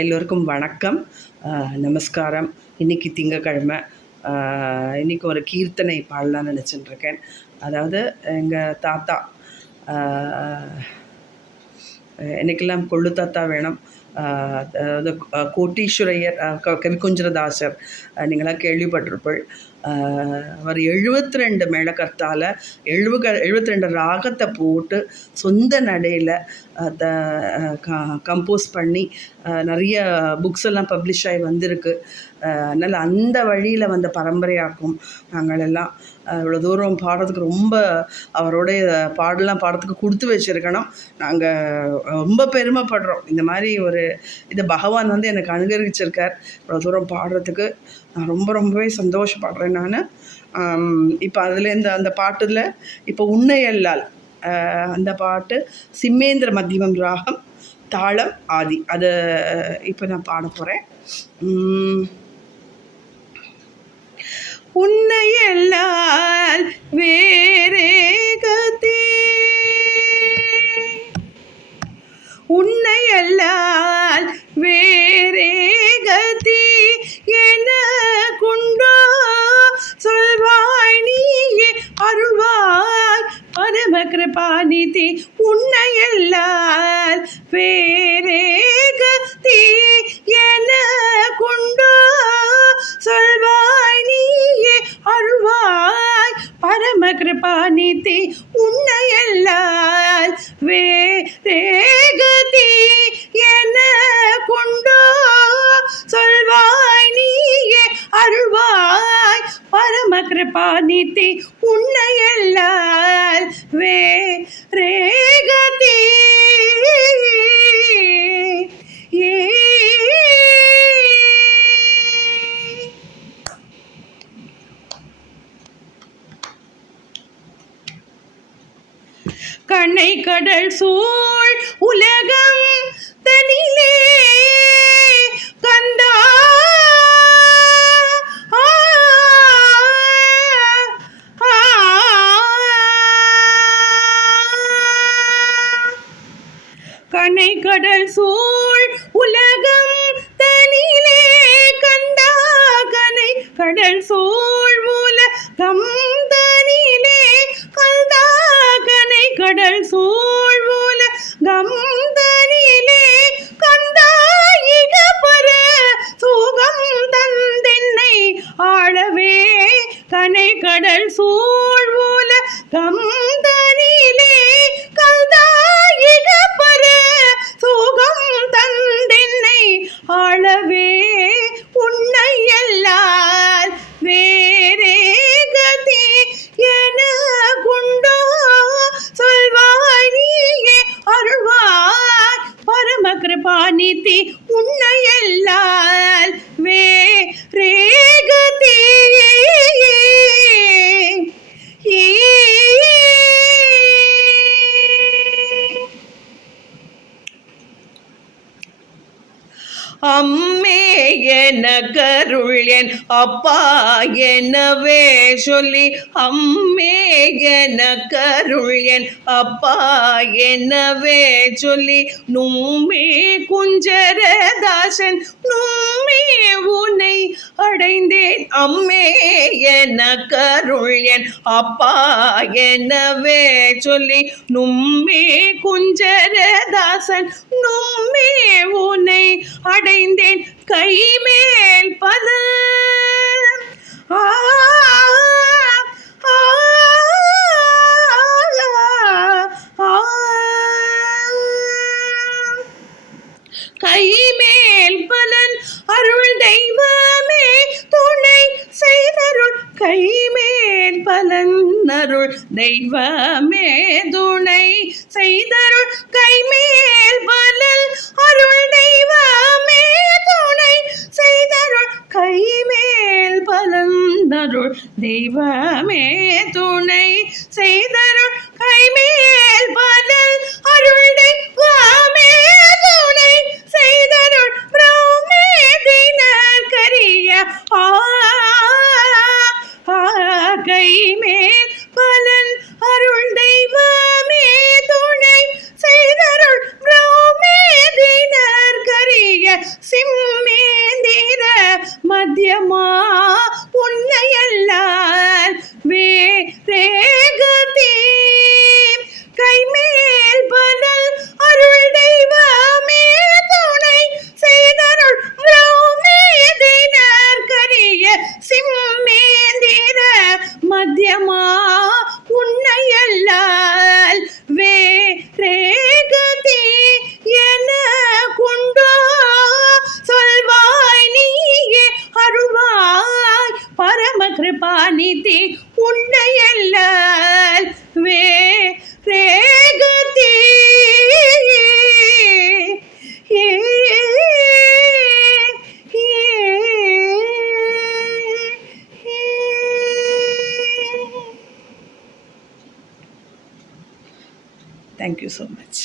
எல்லோருக்கும் வணக்கம், நமஸ்காரம். இன்றைக்கி திங்கக்கிழமை. இன்றைக்கி ஒரு கீர்த்தனை பாடலான்னு நினச்சிட்டுருக்கேன். அதாவது எங்கள் தாத்தா, எனக்கெல்லாம் கொள்ளு தாத்தா வேணும். அதாவது கோட்டீஸ்வரையர் கவிக்குஞ்சரதாசர், நீங்களாம் கேள்விப்பட்டிருப்பீள். அவர் 72 மேளகர்த்தால 72 ராகத்தை போட்டு சொந்த நடையில் அதை கம்போஸ் பண்ணி நிறைய புக்ஸ் எல்லாம் பப்ளிஷ் ஆகி வந்திருக்கு. அதனால் அந்த வழியில் வந்த பரம்பரையாக்கும் நாங்கள் எல்லாம். இவ்வளோ தூரம் பாடுறதுக்கு ரொம்ப அவருடைய பாடலாம் பாடுறதுக்கு கொடுத்து வச்சுருக்கணும். நாங்கள் ரொம்ப பெருமைப்படுறோம். இந்த மாதிரி ஒரு இதை பகவான் எனக்கு அனுகரிச்சிருக்கார் இவ்வளோ தூரம் பாடுறதுக்கு. நான் ரொம்பவே சந்தோஷப்படுறேன். நான் இப்போ அதுலேருந்து அந்த பாட்டில் இப்போ உன்னையல்லால் அந்த பாட்டு சிம்மேந்திர மத்தியமம் ராகம், தாளம் ஆதி. அதை இப்போ நான் பாட போகிறேன். உன்னையல்லால் வேறே கதி, உன்னையல்லால் வேறே கதி என குண்டோ சொல்வாய் நீயே அருள்வாய் பரம கிருபாநிதி. உன்னையல்லால் வேறே கதி என குண்டோ சொல்வாய் நீயே அருள்வாய் பரம கிருபாநிதி. உன்னையல்லால் வேறே கதி என குண்டோ சொல்வாய் நீயே அருள்வாய் பரம கிருபாநிதி. உன்னையல்லால் வேறே கதி. கண்ணை கடல் சூழ் உலகம் தனிலே கந்தா, கண்ணை கடல் சூழ் உலகம் தனிலே கந்தா, கண்ணை கடல் சூழ் உலகம் தனிலே கந்தா, கனை கடல் சூழ் உலகம் தனிலே கந்தா, இக பர சுகம் தந்தென்னை ஆளவே. கனை கடல் சூழ் உலகம் தனிலே கந்தா, இக பர சுகம் தந்தென்னை ஆளவே. உன்னையல்லால் வேறே கதி என குண்டோ சொல்வாய் நீயே அருள்வாய் பரம கிருபாநிதி. உன்னையல்லால் வேறே கதி. அம்மே என கருள் என் அப்பா எனவே சொல்லி, அம்மே என கருள் என் அப்பா எனவே சொல்லி, நும்மே குஞ்சரதாசன் நும்மே உன்னை அடைந்தேன். அம்மே என கருள் என் அப்பா எனவே சொல்லி, நும்மே குஞ்சரதாசன் நும்மே உன்னை அடைந்தேன். கைமேல் பத கைமேல் பலன் அருள் தெய்வமே துணை செய்தருள். கைமேல் பலன் அருள் தெய்வமே துணை செய்தருள். கைமேல் பலன் அருள் தெய்வமே துணை செய்தருள். கைமேல் பலன் அருள் தெய்வமே துணை செய்தருள். கைமேல் பலன் அருள் தெய்வமே துணை செய்தருள். பிரமே தினர் கரிய கைமேல் பலன் அருள் தெய்வமே துணை செய்தருள். பிரமே தின தேங்க்யூ ஸோ மச்.